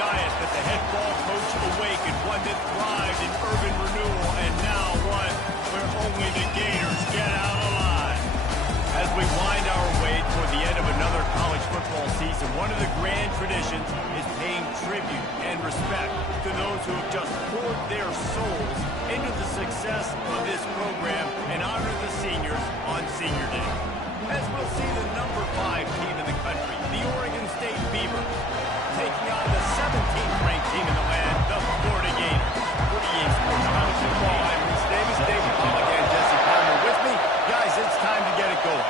giant that the head ball coach awakened, one that thrived in urban renewal, and now one where only the Gators get out alive. As we wind our way toward the end of another college football season, one of the grand traditions is paying tribute and respect to those who have just poured their souls into the success of this program and honor the seniors on Senior Day. As we'll see the number 5 team in the country, the Oregon State Beavers, taking on the 17th ranked team in the land, the Florida Gators. 48 Sports College Football. I'm Reese Davis, David Pollock, and Jesse Palmer with me. Guys, it's time to get it going.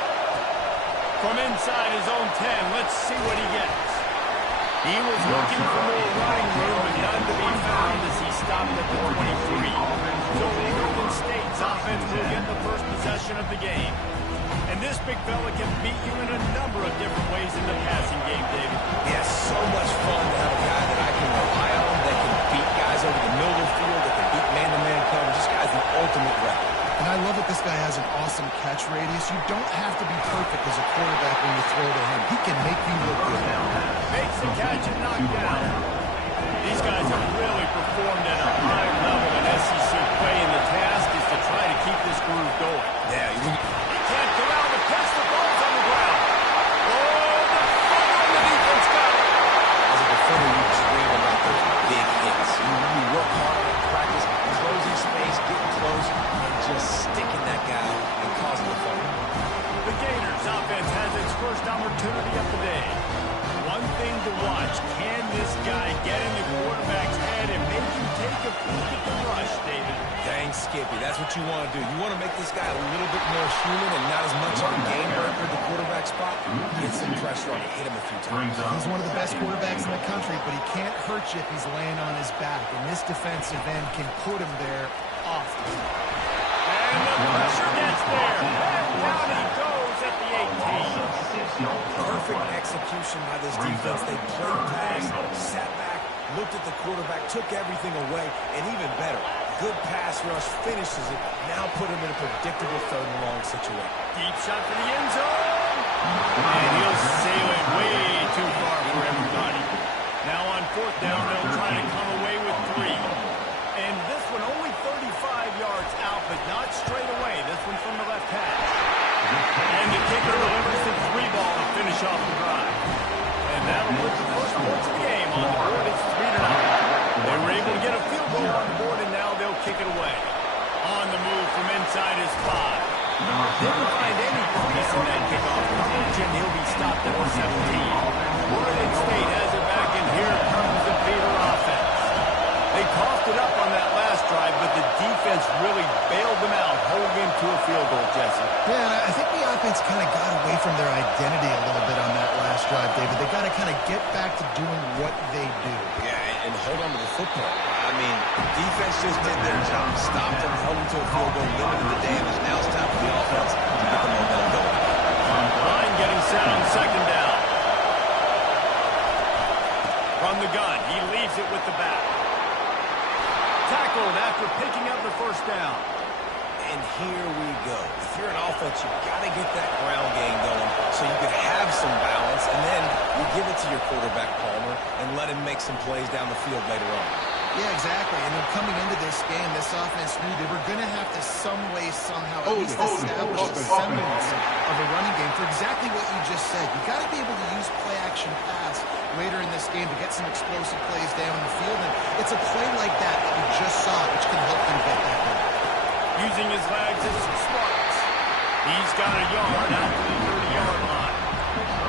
From inside his own 10, let's see what he gets. He was looking for more running room, and none to be found as he stopped at the 23. So Oregon State's offense will get the first possession of the game. And this big fella can beat you in a number of different ways in the passing game, David. Yeah, so much fun to have a guy that I can rely on, that can beat guys over the middle of the field, that can beat man-to-man coverage. This guy's the ultimate weapon. And I love that this guy has an awesome catch radius. You don't have to be perfect as a quarterback when you throw to him. He can make you look good. Makes the catch and knocked down. These guys have really performed at a high level in SEC play, and the task is to try to keep this groove going. Yeah, he can't corral the pass. The ball's on the ground. Oh, the fumble, the defense got it. as a defender, you dream about those big hits. You work hard in practice, closing space, getting close, and just sticking that guy and causing the fumble. The Gators offense has its first opportunity of the day. One thing to watch, can this guy get in the quarterback's head and make him take a peek at the rush, David? Dang, Skippy, that's what you want to do. You want to make this guy a little bit more human and not as much of a game breaker at the quarterback spot. Get some pressure on him, hit him a few times. He's one of the best quarterbacks in the country, but he can't hurt you if he's laying on his back. And this defensive end can put him there often. And the pressure gets there. And down he goes at the 18. Perfect execution by this defense. They played pass, sat back, looked at the quarterback, took everything away, and even better, good pass rush, finishes it, now put him in a predictable 3rd and long situation. Deep shot for the end zone. And he'll sail it way too far for everybody. Now on 4th down, they'll try to come away with 3. And this one only 35 yards out, but not straight away. This one from the left hash. And the kicker delivers the 3 ball to finish off the drive. And that'll put the first points of the game on the board. It's 3-0. They were able to get a field goal on the board, and now they'll kick it away. On the move from inside his 5. Didn't find any crease in that kickoff position. He'll be stopped at the 17. Oregon State has it back, and here comes the Beaver offense. They coughed it up on that last drive, but the defense really bailed them out, holding him to a field goal, Jesse. Yeah, and I think the offense kind of got away from their identity a little bit on that last drive, David. They got to kind of get back to doing what they do. Yeah, and hold on to the football. I mean, defense just did their job, stopped them, held them to a field goal, limited the damage. Now it's time for the offense to get the momentum going. Line getting set on 2nd down. From the gun, he leaves it with the back. Tackled after picking up the 1st down. And here we go. If you're an offense, you've got to get that ground game going so you can have some balance, and then you give it to your quarterback, Palmer, and let him make some plays down the field later on. Yeah, exactly. And then coming into this game, this offense knew they were going to have to some way, somehow, at least establish a semblance of a running game for exactly what you just said. You got to be able to use play-action pass later in this game to get some explosive plays down in the field. And it's a play like that that we just saw, which can help them get that goal. Using his legs, it's Sparks. He's got a yard out to the 30-yard line.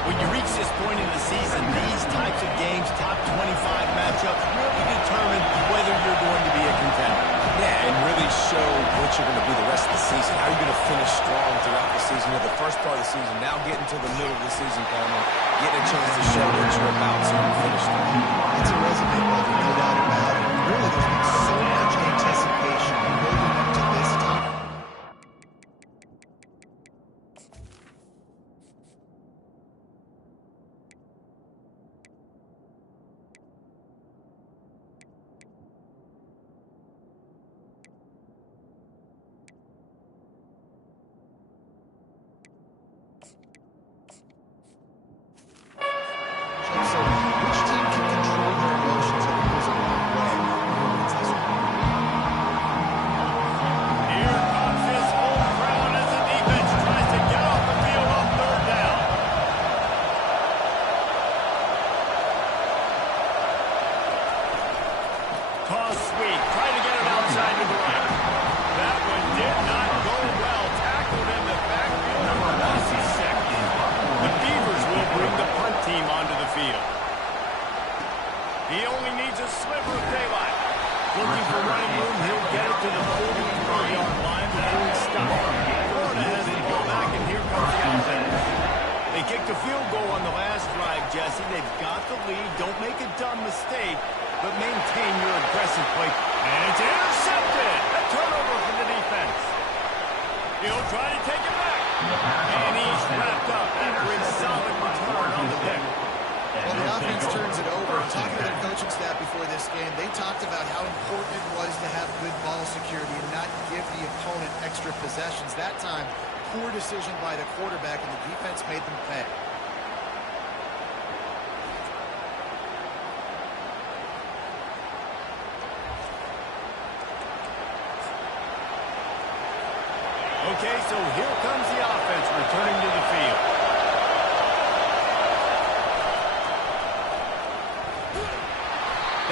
When you reach this point in the season, these types of games, top 25 matchups, really determine whether you're going to be a contender. Yeah, and really show what you're going to be the rest of the season. How you're going to finish strong throughout the season. You know, the first part of the season, now getting to the middle of the season, Palmer, getting a chance to show what you're about so you can finish strong. It's a resume builder, no doubt about it. Really, there's been so much anticipation building up to this time. So, which team can control their emotions the running room. He'll get it to the 44-yard line before he's stopped. Florida has the ball back, and here comes the offense. They kicked a field goal on the last drive, Jesse. They've got the lead. Don't make a dumb mistake, but maintain your aggressive play. And it's intercepted. A turnover for the defense. He'll try to take it back. And he's wrapped up after a solid return on the pick. Well, the offense turns it over. Talking to their coaching staff before this game, they talked about how important it was to have good ball security and not give the opponent extra possessions. That time, poor decision by the quarterback, and the defense made them pay. Okay, so here comes the offense returning to the field.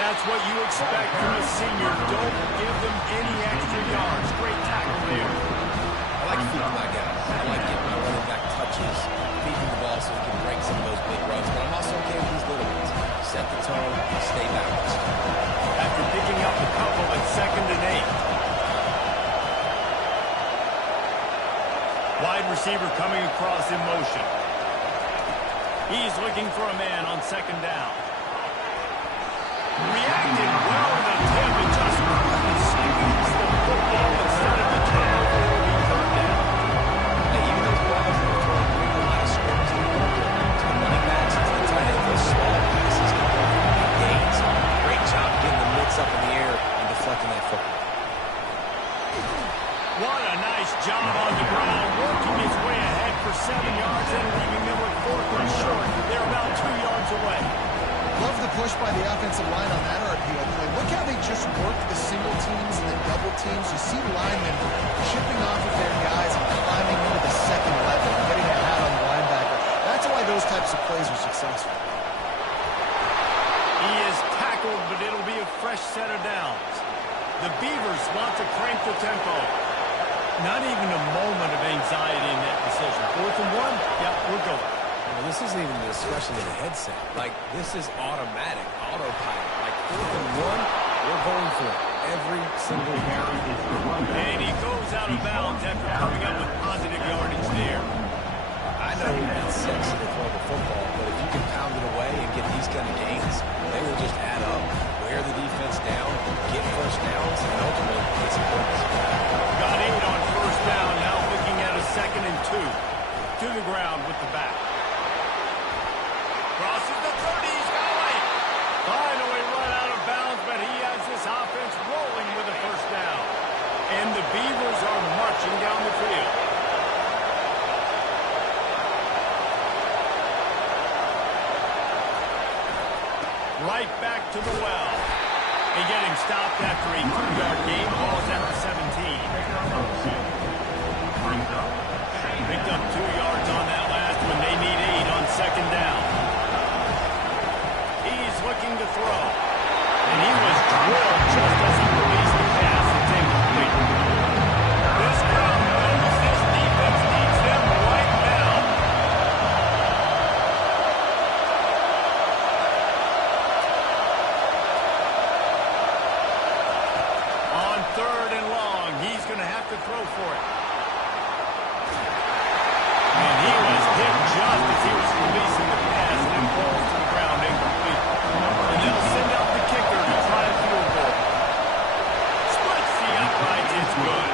That's what you expect from a senior. Don't give them any extra yards. Great tackle there. I like feeding my guys. I like getting my running back touches, feeding the ball so he can break some of those big runs. But I'm also okay with these little ones. Set the tone, stay balanced. After picking up a couple at 2nd and 8. Wide receiver coming across in motion. He's looking for a man on 2nd down. Reacted well to the tip and just squeezed the football instead of the turnover will be third down. Hey, even those balls that are throwing through the line of scrimmage, to the running backs and to the tight end, those small passes can go for big gains. Great job getting the mitts up in the air and deflecting that football. What a nice job on the ground, working his way ahead for 7 yards and leaving them with 4th and short. They're about 2 yards away. Love the push by the offensive line on that RPO play. Look how they just work the single teams and the double teams. You see linemen chipping off of their guys and climbing into the second level and getting a hat on the linebacker. That's why those types of plays are successful. He is tackled, but it'll be a fresh set of downs. The Beavers want to crank the tempo. Not even a moment of anxiety in that decision. 4th and 1? Yep, we're going. Well, this isn't even a discussion in the headset. Like, this is automatic, autopilot. Like, 4th and 1, we're going for it. Every single carry is the one. And he goes out of bounds after coming up with positive yardage there. I know it's sexy to throw the football, but if you can pound it away and get these kind of gains, they will just add up. Wear the defense down, get first downs, and ultimately get some points. Got 8 on 1st down, now looking at a 2nd and 2. To the ground with the back. Crosses the 30, he's going. Finally run out of bounds, but he has this offense rolling with a 1st down. And the Beavers are marching down the field. Right back to the well. They get him stopped after a 2-yard gain. Ball's at the 17. Picked up 2 yards on that last one. They need 8 on 2nd down. He's looking to throw. And he was drilled just as he released the pass. It's incomplete. This crowd knows this defense needs them right now. On 3rd and long, he's going to have to throw for it. And he was hit just as he was releasing the pass, and it falls to the ground incomplete. And they'll send out the kicker to try a field goal. Splits the uprights, it's good.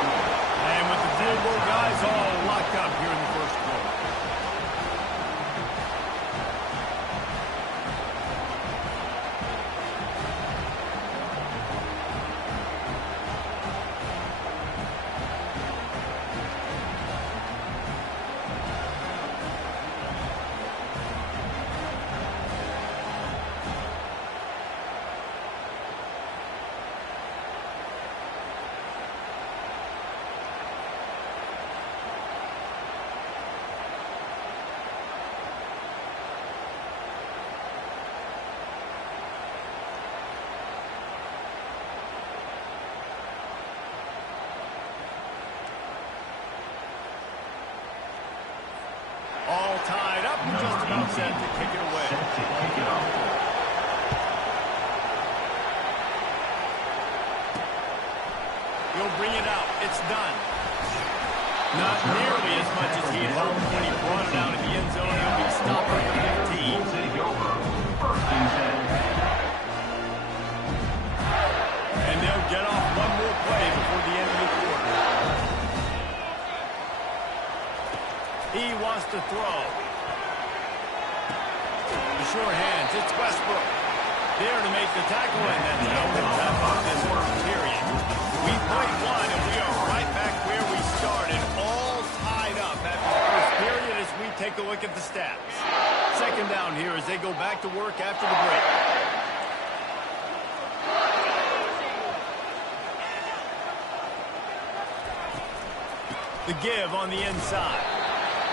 And with the field goal guys all locked up here in the 1st quarter. All tied up and just about set to kick it away. He'll bring it out. It's done. Not nearly as much as he had hoped when he brought it out in the end zone. He'll be stopped at the 15. And they'll get off one more play before the end of the quarter. He wants to throw. The sure hands. It's Westbrook. There to make the tackle, and that's how we wrap up this period. We played one, and we are right back where we started, all tied up after the first period as we take a look at the stats. Second down here as they go back to work after the break. The give on the inside.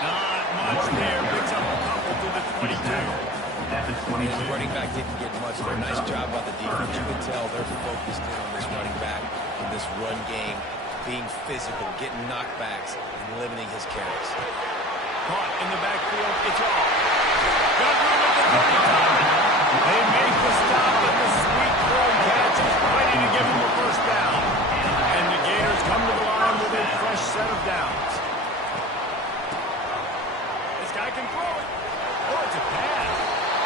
Not much there. Picks up a couple to the 22. The running back didn't get much there. Nice job by the defense. You can tell they're focused in on this running back, in this run game, being physical, getting knockbacks, and limiting his carries. Caught in the backfield. It's off. Got room at the 35. They make the stop, and the sweet throw catch is ready to give him a first down. And the Gators come to the line with a fresh set of downs. This guy can throw it. Oh, it's a pass.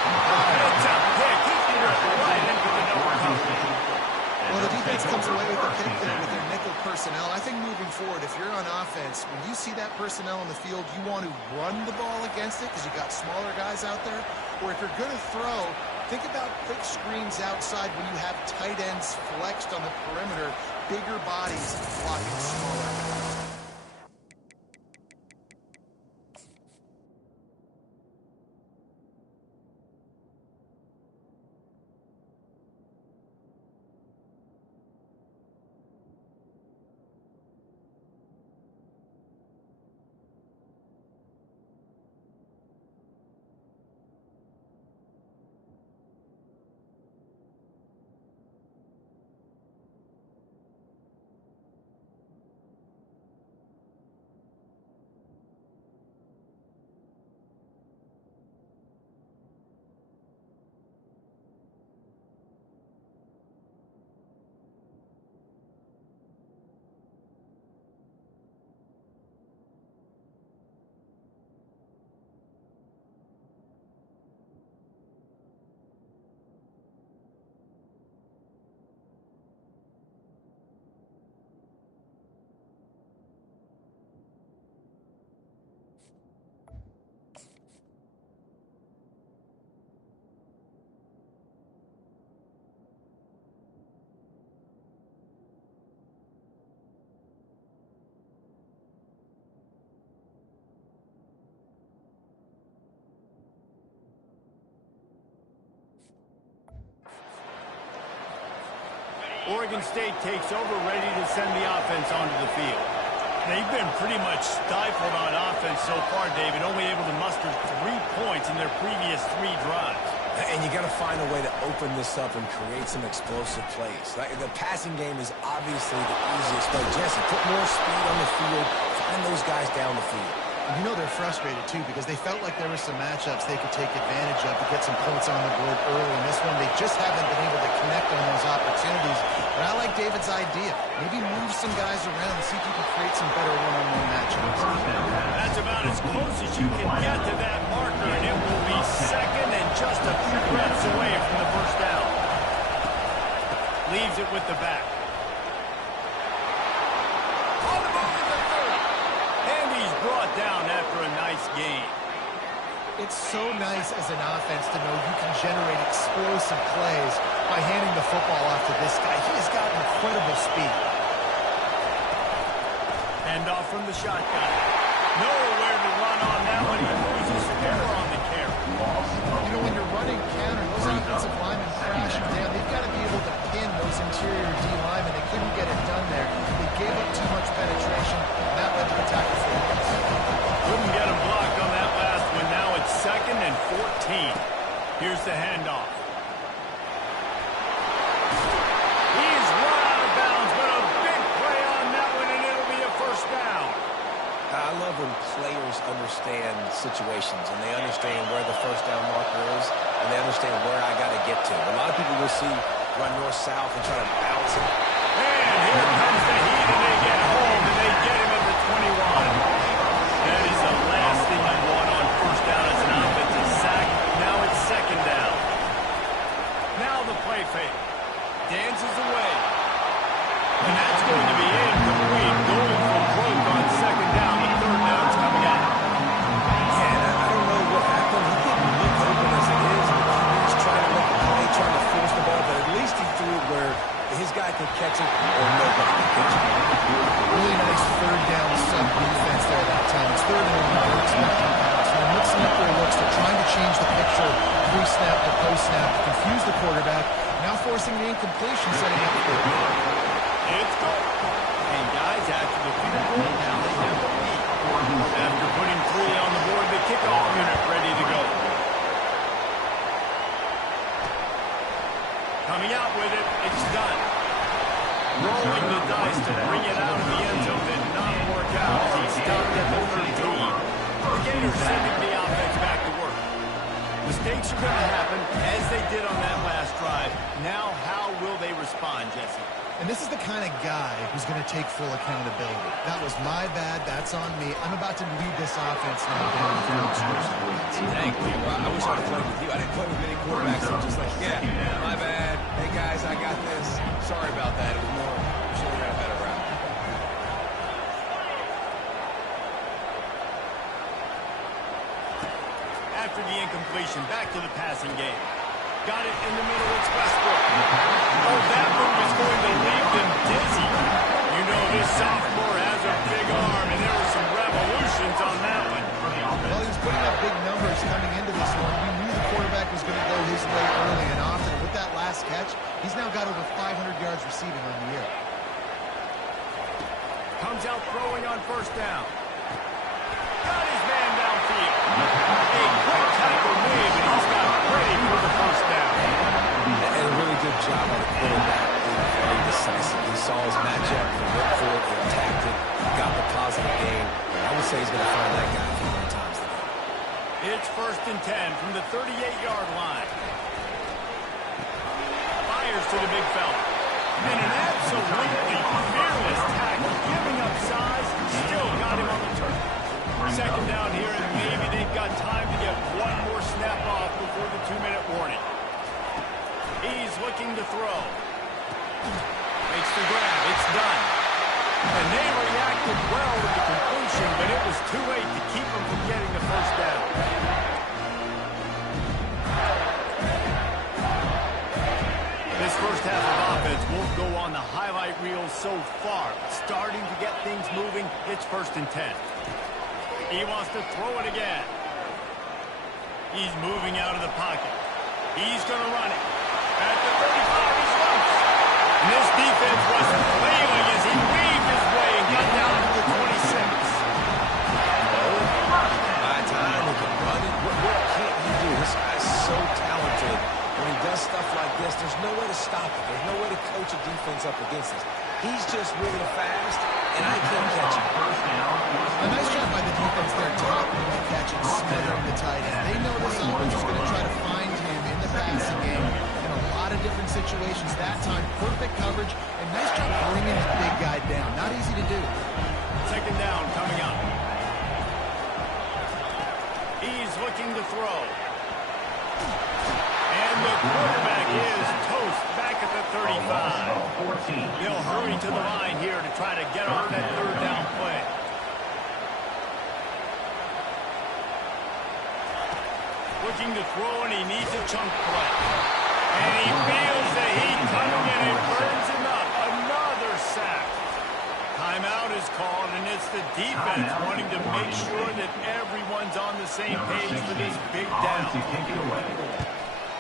It's a pick. He threw it right into the double coverage. Well, the defense comes away with the pick there with their nickel personnel. I think moving forward, if you're on offense, when you see that personnel on the field, you want to run the ball against it because you've got smaller guys out there. Or if you're going to throw, think about quick screens outside when you have tight ends flexed on the perimeter, bigger bodies blocking smaller guys. Oregon State takes over, ready to send the offense onto the field. They've been pretty much stifled on offense so far, David, only able to muster 3 points in their previous 3 drives. And you got to find a way to open this up and create some explosive plays. The passing game is obviously the easiest way. Jesse, put more speed on the field, find those guys down the field. You know they're frustrated, too, because they felt like there were some matchups they could take advantage of to get some points on the board early. In this one, they just haven't been able to connect on those opportunities. But I like David's idea. Maybe move some guys around and see if you can create some better one-on-one matchups. That's about as close as you can get to that marker, and it will be second and just a few breaths away from the first down. Leaves it with the back. Brought down after a nice game. It's so nice as an offense to know you can generate explosive plays by handing the football off to this guy. He has got incredible speed. Hand off from the shotgun. Nowhere to run on that one. He loses error on the carry. You know, when you're running counter, those offensive linemen crashing down, they've got to be able to pin those interior D linemen. They couldn't get it done there. They gave up too much penetration, and that led to the tackle for loss. Couldn't get him blocked on that last one. Now it's 2nd and 14. Here's the handoff. He's run out of bounds, but a big play on that one, and it'll be a first down. I love when players understand situations, and they understand where the first down marker is, and they understand where I got to get to. A lot of people will see run north-south and try to bounce it. And here comes the heat His guy could catch it, or nobody could catch it. Really nice third down sub defense there that time. It's third and one. They're expecting that. So they're mixing up their looks. They're trying to change the picture pre-snap to post-snap to confuse the quarterback. Now forcing the incompletion, setting up for it. It's go. And guys, after the field goal, now they have the lead. After putting 3 on the board, the kickoff unit ready to go. Coming out with it, it's done. Rolling the dice to bring it out of the end zone did not work out as he stopped at the 13. The Gators sending the offense back to work. Mistakes are going to happen, as they did on that last drive. Now, how will they respond, Jesse? And this is the kind of guy who's going to take full accountability. That was my bad. That's on me. I'm about to lead this offense now down the field. Thank you. I wish I would have played with you. I didn't play with many quarterbacks that just like, yeah, my bad. Hey, guys, I got this. Sorry about that. It was more, I'm sure we got a better route. After the incompletion, back to the passing game. Got it in the middle, it's Westbrook. Oh, that move is going to leave them dizzy. You know this sophomore has a big arm, and there were some revolutions on that one. Well, he was putting up big numbers coming into this one. We knew the quarterback was going to go his way early and often. With that last catch, he's now got over 500 yards receiving on the year. Comes out throwing on first down. Got his man downfield. A quick tackle made, but he's got ready for the first down. And a really good job by the quarterback. Being very decisive. He saw his matchup, he went for it, he attacked it, got the positive gain. I would say he's going to find that guy a few more times today. It's 1st and 10 from the 38-yard line. Fires to the big fella. And an absolutely fearless tackle, giving up size, still got him on the turf. 2nd down here, and maybe they've got time to get one more snap off before the 2-minute warning. He's looking to throw. Makes the grab. It's done. And they reacted well with the completion, but it was too late to keep them from getting the first down. This first half of offense won't go on the highlight reel so far. Starting to get things moving, it's 1st and 10. He wants to throw it again. He's moving out of the pocket. He's going to run it. At the 35, he stumps. And this defense was flailing as he weaved his way and got down to the 26. By time he can run it, what can't he do? This guy's so talented. When he does stuff like this, there's no way to stop it. There's no way to coach a defense up against this. He's just really fast, and I can't catch him. A nice job by the defense there, tackling the catch and smothering the tight end. They know this offense is going to try to find him in the passing game in a lot of different situations. That time, perfect coverage, and nice job bringing that big guy down. Not easy to do. 2nd down coming up. He's looking to throw. And the quarterback is toast back at the 35. They'll hurry to the line here to try to get on that 3rd down play. Looking to throw, and he needs a chunk play. And he feels the heat coming in and burns him up. Another sack. Timeout is called, and it's the defense wanting to make sure that everyone's on the same page for this big down.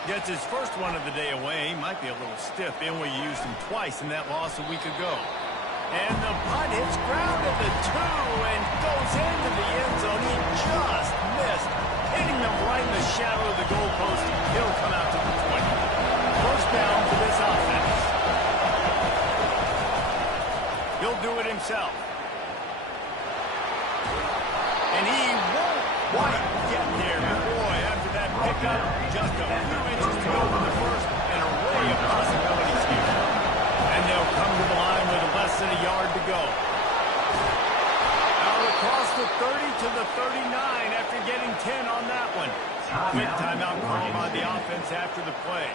Gets his first one of the day away. Might be a little stiff, being where you used him twice in that loss a week ago. And the punt hits ground at the 2 and goes into the end zone. He just missed, hitting them right in the shadow of the goalpost. He'll come out to the 20. First down for this offense. He'll do it himself. And he won't quite get there. Boy, after that pickup, just a few inches to go for the first, and an array of possibilities here. And they'll come to the line with less than a yard to go. Out across the 30 to the 39 after getting 10 on that one. Quick timeout called by the offense after the play.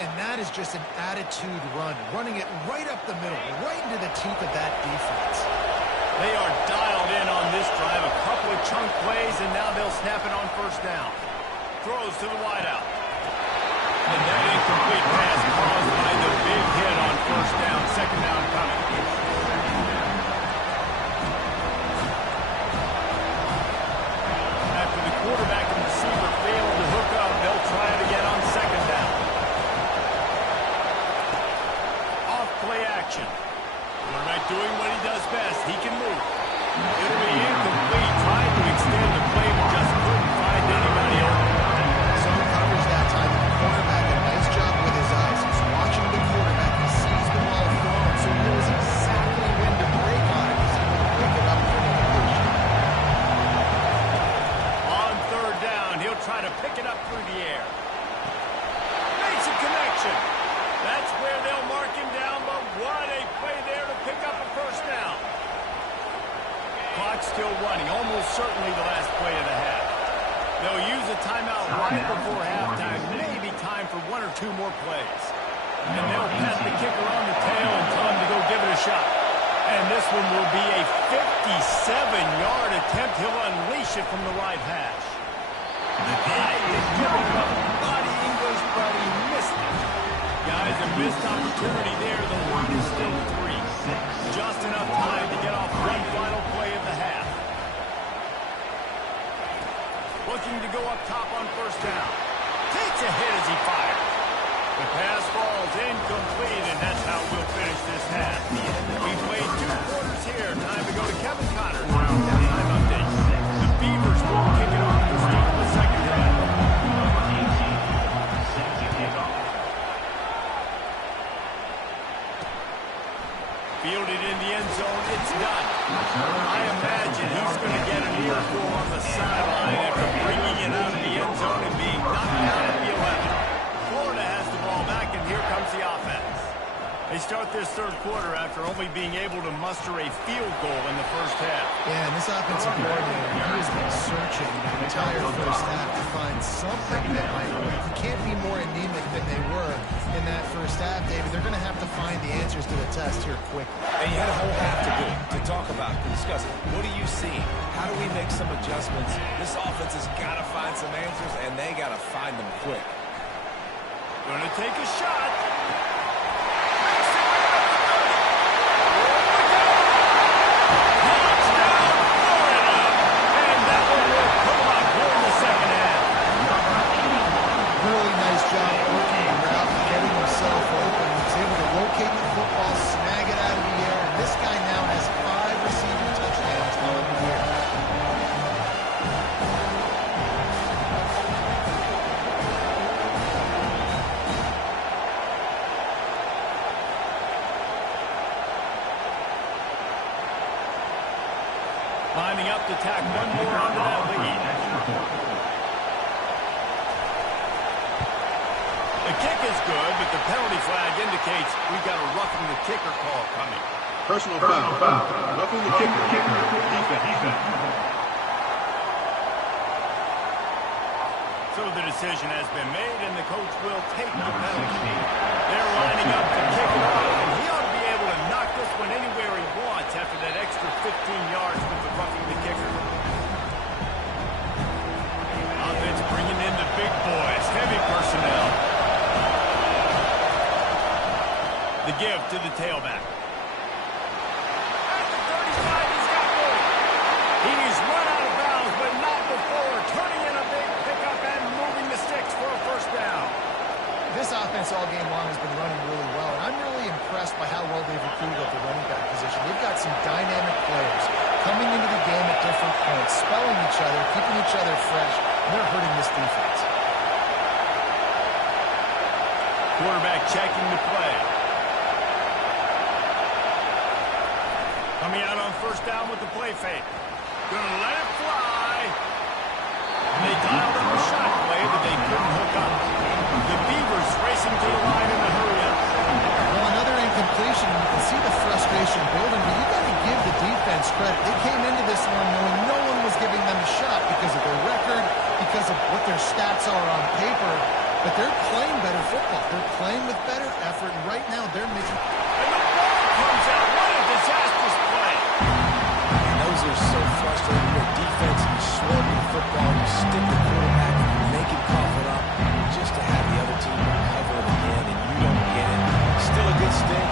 And that is just an attitude run, running it right up the middle, right into the teeth of that defense. They are dialed in on this drive. A couple of chunk plays, and now they'll snap it on first down. Throws to the wideout. And that incomplete pass caused by the big hit on first down. Second down coming. After the quarterback and receiver failed to hook up, they'll try it again on second down. Off play action. Quarterback doing what he does best. He can move. It'll be incomplete. Trying to extend the play, but just couldn't find anybody open. Zone coverage that time. The quarterback, a nice job with his eyes. He's watching the quarterback. He sees the ball thrown, so he knows exactly when to break on it. He's able to break it up for the completion. On third down, he'll try to pick it up through the air. Makes a connection. That's where they'll mark him down, but what a play there to pick up a first down. Clock still running, almost certainly the last play of the half. They'll use a timeout right before halftime, maybe time for one or two more plays. And they'll pat the kicker on the tail and tell him to go give it a shot. And this one will be a 57-yard attempt. He'll unleash it from the right hash. Buddy English, but he missed it. Guys, a missed opportunity there. The lead is still 3. Just enough time to get off one final play of the half. Looking to go up top on first down. Takes a hit as he fires. The pass falls incomplete, and that's how we'll finish this half. We've played 2 quarters here. Time to go to Kevin Connors for our halftime update. The Beavers will kick it off to start the second half. Fielded in the end zone, it's done. I imagine he's going to get an earful on the sideline after bringing it out of the end zone and being knocked out at the 11. Florida has the ball back, and here comes the offense. They start this third quarter after only being able to muster a field goal in the first half. Yeah, and this offensive coordinator, he has been searching the entire first half to find something that might work. He can't be more anemic than they were in that first half, David. They're going to have to find the answers to the test here quickly. And you had a whole half to do to talk about, to discuss. What do you see? How do we make some adjustments? This offense has got to find some answers, and they got to find them quick. Gonna take a shot. Lining up to tack one more onto that lead. The kick is good, but the penalty flag indicates we've got a roughing the kicker call coming. Personal foul. Roughing the kicker. Defense. So the decision has been made, and the coach will take the penalty. They're lining up to kick it off, and he ought to be able to knock this one anywhere he wants after that extra 15 yards with the roughing the kicker. Offense bringing in the big boys, heavy personnel. The give to the tailback. At the 35, he's got room. He's run out of bounds, but not before turning in a big pickup and moving the sticks for a first down. This offense all game long has been running really well, and I'm really impressed by how well they've recruited at the running back position. They've got some dynamic players coming into the game at different points, spelling each other, keeping each other fresh, and they're hurting this defense. Quarterback checking the play. Coming out on first down with the play fake. Gonna let it fly. And they dialed up a shot play that they couldn't hook up. The Beavers racing to the line in the hurry up. Well, another incompletion. You can see the frustration building, but you got to give the defense credit. They came into this one knowing no one was giving them a shot because of their record, because of what their stats are on paper. But they're playing better football. They're playing with better effort, and right now they're making... And the ball comes out. What a disastrous play. And those are so frustrating. Your defense, you swarm the football, you stick the quarterback, you make him cough it up, just to have the other team recover it again, and you don't get it. Still a good stick,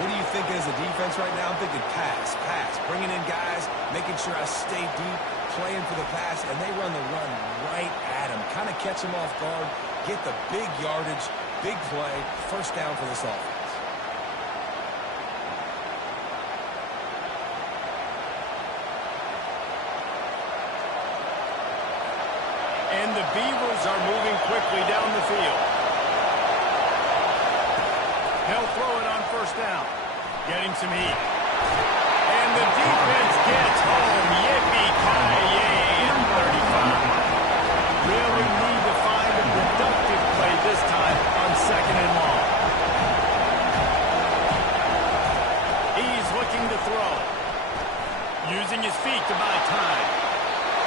What are you thinking as a defense right now? I'm thinking pass, pass. Bringing in guys, making sure I stay deep, playing for the pass, and they run the run right at him. Kind of catch him off guard, get the big yardage, big play, first down for this offense. And the Beavers are moving quickly down the field. He'll throw it on first down. Getting some heat. And the defense gets home. Yippee-ki-yay at 35. Really need to find a productive play this time on second and long. He's looking to throw. Using his feet to buy time.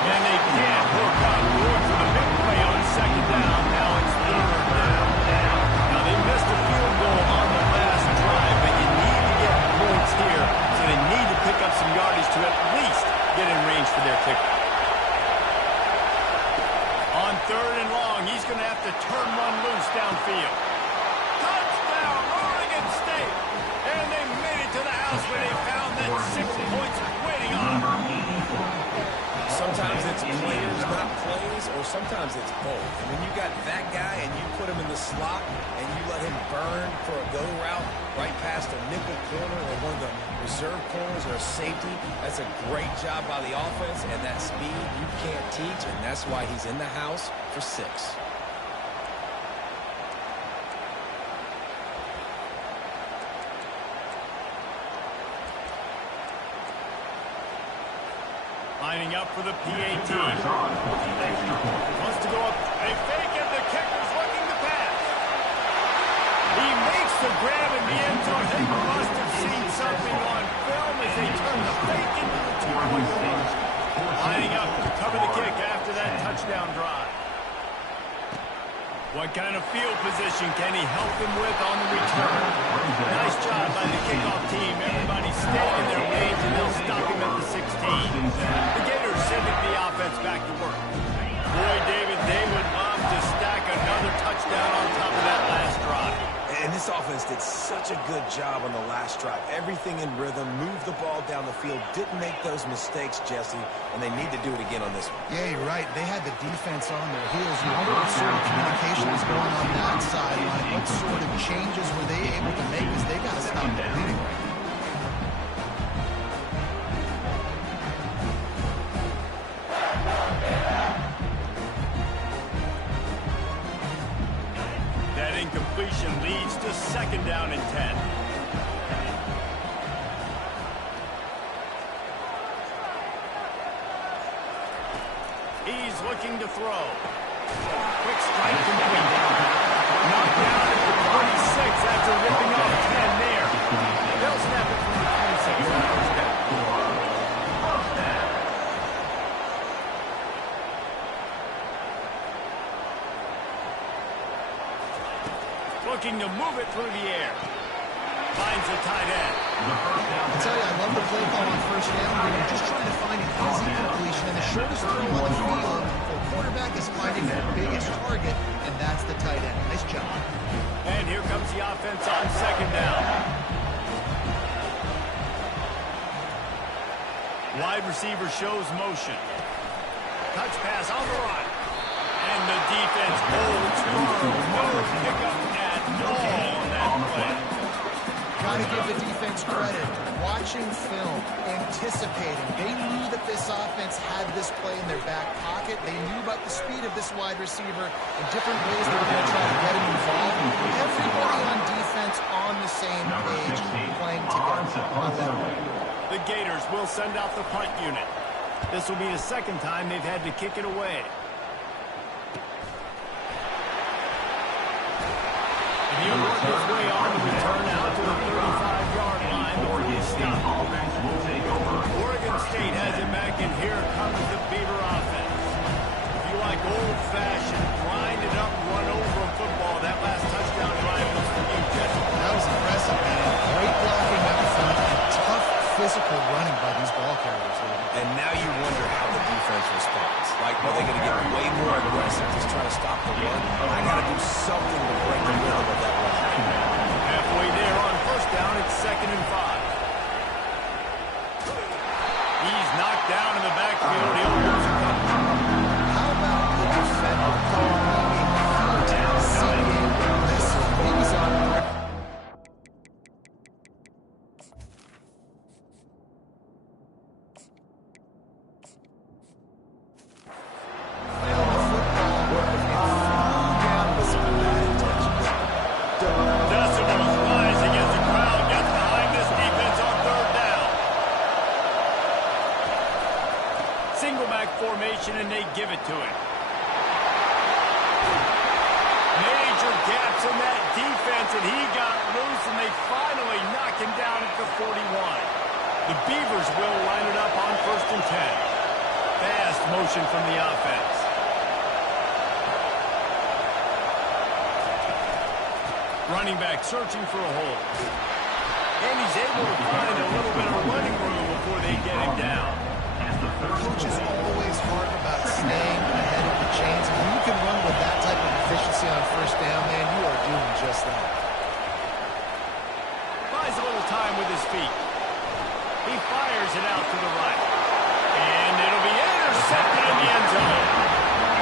And they can't hook up. Going for the big play on second down. Now it's third down. Now they missed a field goal on the last drive, but you need to get points here, so they need to pick up some yardage to at least get in range for their kicker. On third and long, he's going to have to turn one loose downfield. Touchdown, Oregon State! And they made it to the house where they found that 6 points waiting on them. Sometimes it's players, not plays, or sometimes it's both. And when you got that guy and you put him in the slot and you let him burn for a go route right past a nickel corner or one of the reserve corners or a safety, that's a great job by the offense, and that speed you can't teach, and that's why he's in the house for 6. Lining up for the PAT. Wants to go up. They fake it. The kicker's looking to pass. He makes the grab in the end zone. They must have seen something on film as they turn the fake into the 2-point conversion. Lining up to cover the kick after that touchdown drive. What kind of field position can he help them with on the return? Nice job by the kickoff team. Everybody staying in their lanes, and they'll stop him at the 16. The Gators sending the offense back to work. Boy, David, they would love to stack another touchdown on top of that last drive. And this offense did such a good job on the last drive. Everything in rhythm, moved the ball down the field, didn't make those mistakes, Jesse, and they need to do it again on this one. Yeah, you're right. They had the defense on their heels. You wonder what sort of communication was going on that sideline. What sort of changes were they able to make as they got to stop the bleeding right now? Incompletion leads to second down and 10. He's looking to throw. Quick strike complete. Knocked down at the 26 after ripping off 10 there. They'll snap it from the 26 on first down. Looking to move it through the air. Finds the tight end. I tell you, I love the play call on first down. They're just trying to find an easy completion, and the shortest throw on the field for a quarterback is finding their biggest target, and that's the tight end. Nice job. And here comes the offense on second down. Wide receiver shows motion. Touch pass on the run. And the defense holds firm. No pickup at all on that play. Got to give the defense credit. Watching film, anticipating. They knew that this offense had this play in their back pocket. They knew about the speed of this wide receiver and different ways they were going to try to get him involved. Everybody on defense on the same page, playing together. The Gators will send out the punt unit. This will be the second time they've had to kick it away. He'll work his way on the return out to the 35-yard line before he's stopped. Oregon State has it back, and here comes the Beaver offense. If you like old-fashioned, grind it up, run over a football, that last touchdown drive was for you, Jesse. That was impressive, man. Great blocking up front and tough physical running by these ball carriers. And now you wonder how the defense responds. Like, are they going to get way more aggressive, just try to stop the run? I got to do something to break the rhythm of that run. Halfway there on first down, it's second forcing that defense, and he got loose, and they finally knock him down at the 41. The Beavers will line it up on 1st and 10. Fast motion from the offense. Running back searching for a hole. And he's able to find a little bit of running room before they get him down. Coach is always hard about staying ahead of the chains. And when you can run with that type of efficiency on 1st down, man, you are doing just that. Buys a little time with his feet. He fires it out to the right. And it'll be intercepted in the end zone.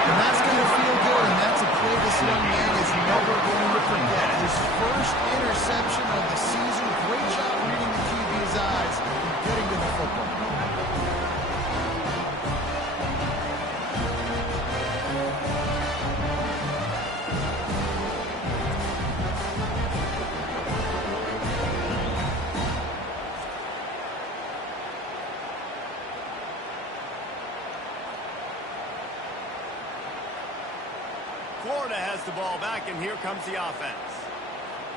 And that's going to feel good, and that's a play this young man is never going to forget. His first interception of the season. Great job reading the QB's eyes and getting to the football. Florida has the ball back, and here comes the offense.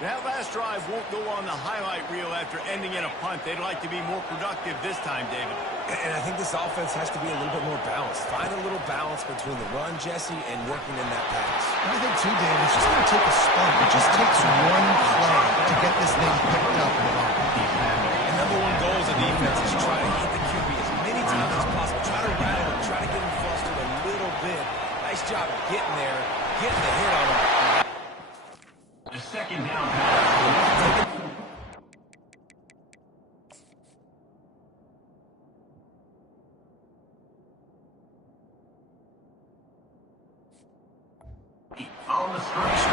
That last drive won't go on the highlight reel after ending in a punt. They'd like to be more productive this time, David. And I think this offense has to be a little bit more balanced. Find a little balance between the run, Jesse, and working in that pass. I think, too, Dave, it's just going to take a spark. It just takes one play to get this thing picked up and going. And number one goal as a defense is try to hit the QB as many times as possible. Try to rattle him, try to get him flustered a little bit. Nice job of getting there, getting the hit on him. The 2nd down pass. On the stretch.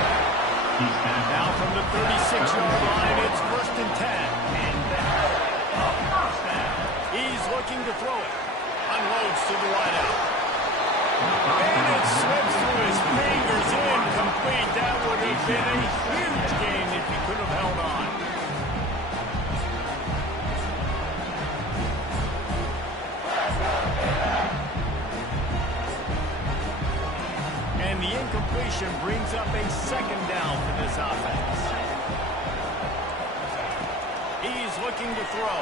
Now from the 36-yard line, it's 1st and 10. And that's a first down. He's looking to throw it. Unloads to the wideout. And it slips through his fingers, incomplete. That would have been a huge gain if he could have held on. And the incompletion brings up a 2nd down for this offense. He's looking to throw.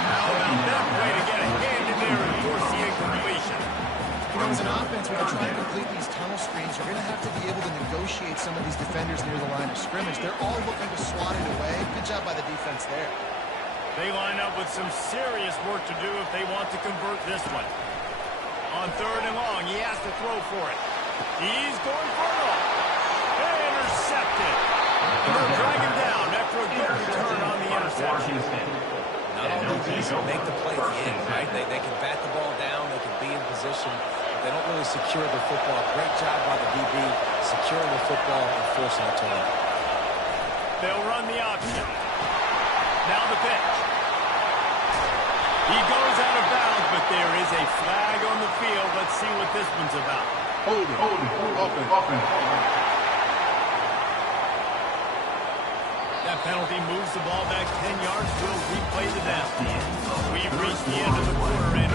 How about that way to get a hand in there and force the incompletion? You know, as an offense, when you're trying to complete these tunnel screens, you're going to have to be able to negotiate some of these defenders near the line of scrimmage. They're all looking to swat it away. Good job by the defense there. They line up with some serious work to do if they want to convert this one. On 3rd and long, he has to throw for it. He's going for it all. Intercepted. And they'll drag him down after a good return on the interception. Not all these make the play at the end, right? They can bat the ball down, they can be in position, but they don't really secure the football. Great job by the DB securing the football and forcing a turnover. They'll run the option. Now the pitch. He goes out of bounds, but there is a flag on the field. Let's see what this one's about. Hold it. Offense. That penalty moves the ball back 10 yards. We'll replay the down. We've reached the end of the quarter, and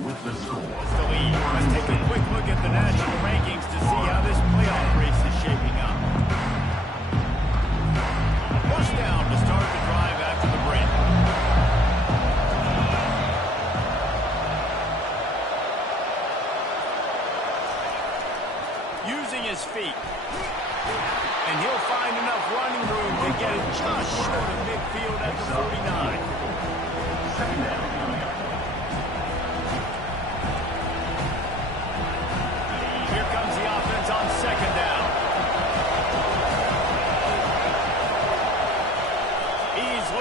With the score. the lead. Let's take a quick look at the national rankings to see how this playoff race is shaping up. 1st down to start the drive after the break. Using his feet. And he'll find enough running room to get it just short of midfield at the 49. 2nd down. Here comes the offense on 2nd down.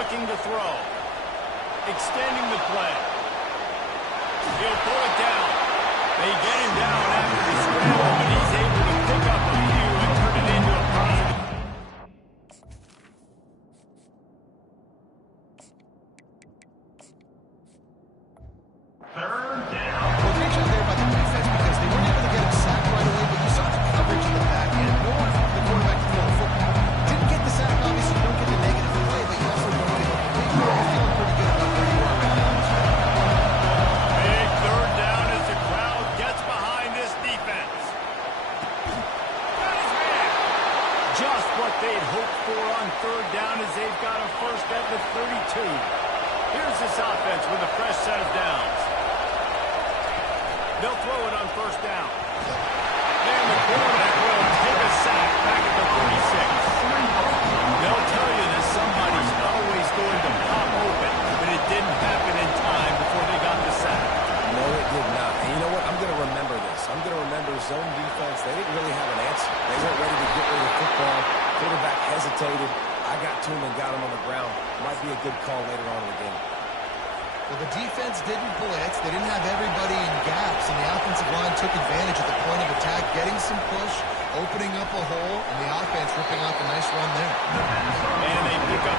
looking to throw. Extending the play. He'll pull it down. They get him down after the scramble, but he's able to pick up a few and turn it into a positive. Third down. Well, great job there by the defense because they weren't able to get him sacked right away, but you saw the coverage in the back end. No one for the quarterback to throw the football. Didn't get the sack, obviously you don't get the negative play, but you also don't get the big play. You're feeling pretty good about where you are right now. Big third down as the crowd gets behind this defense. Got his man. Just what they'd hoped for on third down as they've got a first at the 32. Here's this offense with a fresh set of downs. They'll throw it on first down. And the quarterback will take a sack back at the 36. They'll tell you that somebody's always going to pop open, but it didn't happen in time before they got the sack. No, it did not. And you know what? I'm going to remember this. I'm going to remember zone defense. They didn't really have an answer. They weren't ready to get rid of the football. Quarterback hesitated. I got to him and got him on the ground. Might be a good call later on in the game. Well, the defense didn't blitz. They didn't have everybody in gaps, and the offensive line took advantage at the point of attack, getting some push, opening up a hole, and the offense ripping off a nice run there. And they pick up